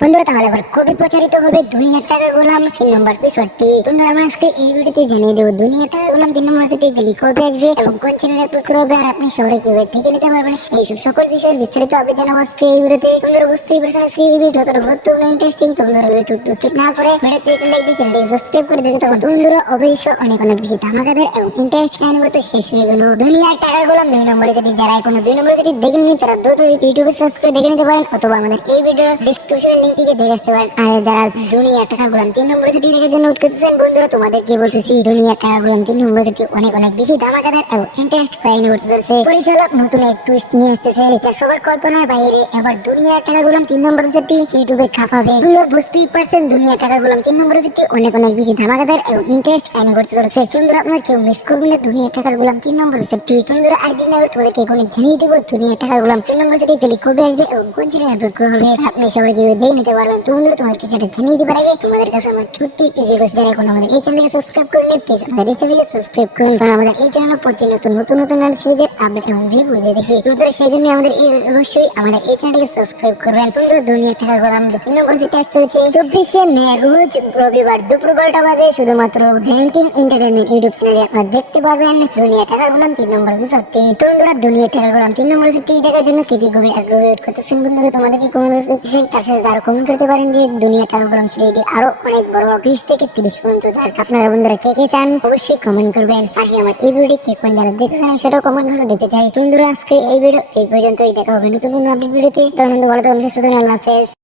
বন্ধুরা তাহলে আবার কবে প্রচারিত হবে দুনিয়ার টাকা গোলাম 3 নম্বর এপিসোডটি? বন্ধুরা আমরা আজকে এই ভিডিওতে জানিয়ে দেবো দুনিয়ার টাকা গোলাম 3 নম্বর এপিসোডটি কবে আসবে এবং কোন চ্যানেলে আপলোড করা হবে আর আপনি শহরে কিভাবে দেখে নিতে পারবেন এইসব সকল বিষয়ের বিস্তারিত আপডেট জানাবো আজকে এই ভিডিওতে। বন্ধুরা বুঝতেই পারছেন আজকে এই ভিডিও যতটা গুরুত্বপূর্ণ ইন্টারেস্টিং, তো বন্ধুরা ভিডিওটি স্কিপ না করে ভিডিওতে একটি লাইক দিয়ে চ্যানেলটি সাবস্ক্রাইব করে দেখতে থাকুন। বন্ধুরা অবশ্য অনেক বেশি ধামাকাদার এবং ইন্টারেস্ট কাহিনী তো শেষ হয়ে গেল দুনিয়ার টাকা গোলাম 2 নম্বর এপিসোডটি। যারা এখনো 2 নম্বর এপিসোডটি দেখেননি তারা দ্রুত ইউটিউবে সার্চ করে দেখে নিতে পারেন অথবা আমাদের এই ভিডিও ডিসক্রিপশনে লিংক থেকে দেখে আসতে পারেন। আর যারা দুনিয়ার টাকা গোলাম 3 নম্বর এপিসোডটি দেখার জন্য ওয়েট করতেছেন বন্ধুরা তোমাদেরকে বলতেছি দুনিয়ার টাকা গোলাম 3 নম্বর এপিসোডটি অনেক বেশি ধামাকাদার এবং ইন্টারেস্ট কাহিনী করতে চলছে। পরিচালক নতুন এক টুইস্ট নিয়ে আসতেছে যা সবার কল্পনার বাইরে। এবার দুনিয়ার টাকা গোলাম 3 নম্বর এপিসোডটি ইউটিউবে খাপাবে। তোমরা বুঝতেই পারছেন দুনিয়ার টাকা গোলাম 3 নম্বর এপিসোডটি অনেক বেশি ধামাকাদার এবং ইন্টারেস্ট কাহিনী করতে চলছে। বন্ধুরা আপনারা কেউ মিস করবেন না দুনিয়ার টাকা গোলাম 3 নম্বর এপিসোডটি। বন্ধুরা আরেকদিন আগে তোমাদেরকে এখন জানিয়ে দেবো দুনিয়ার টাকা গোলাম 3 নম্বর এপিসোডটি কবে আসবে এবং কোন চ্যানেলে আপলোড করা হবে আপনি সবাই কিভাবে দেখে নিতে পারবেন। তো বন্ধুরা তোমাদেরকে সেটা জানিয়ে দেবার আগে তোমাদের কাছে আমার ছোট্ট একটি রিকোয়েস্ট, যারা এখন আমাদের এই চ্যানেলকে সাবস্ক্রাইব করেন প্লিজ আমাদের এই চ্যানেলকে সাবস্ক্রাইব করুন, কারণ আমাদের এই চ্যানেলে প্রতিনিয়ত নতুন সিরিজের আপডেট এবং ভিডিও দিয়ে দেখি। তোমরা সেই জন্য আমাদের অবশ্যই আমাদের এই চ্যানেলকে সাবস্ক্রাইব করবেন। তোমরা দুনিয়ার টাকা গোলাম 3 নম্বর এপিসোডটি আসতে চলেছে 24শে মে রোজ রবিবার দুপুর 12টা বাজে শুধুমাত্র ব্যাংকিং এন্টারটেইনমেন্ট ইউটিউব চ্যানেলে আপনারা দেখতে পারবেন দুনিয়ার টাকা গোলাম 3 নম্বর এপিসোডটি। তো বন্ধুরা দুনিয়ার টাকা গোলাম 3 নম্বর এপিসোডটি দেখার জন্য কে খুবই আগ্রহী ওয়েট করতেছেন। বন্ধুরা তোমাদেরকে কমেন্ট করতেছি, তার সাথে আরো কমেন্ট করতে পারেন যে দুনিয়ার টাকা গোলাম সিরিজটি আরো অনেক বড় 20 থেকে 30 পর্যন্ত যাক আপনারা বন্ধুরা কে চান অবশ্যই কমেন্ট করবেন। আর আমার এই ভিডিওটি কে কোন যারা দেখতে চান সেটাও কমেন্ট করে দেখতে চাই। বন্ধুরা আজকে এই ভিডিও এই পর্যন্তই, দেখা হবে নতুন আপডেট ভিডিওতে। তখন ভালো থাকুন, সুস্থ থাকুন, আল্লাহ হাফেজ।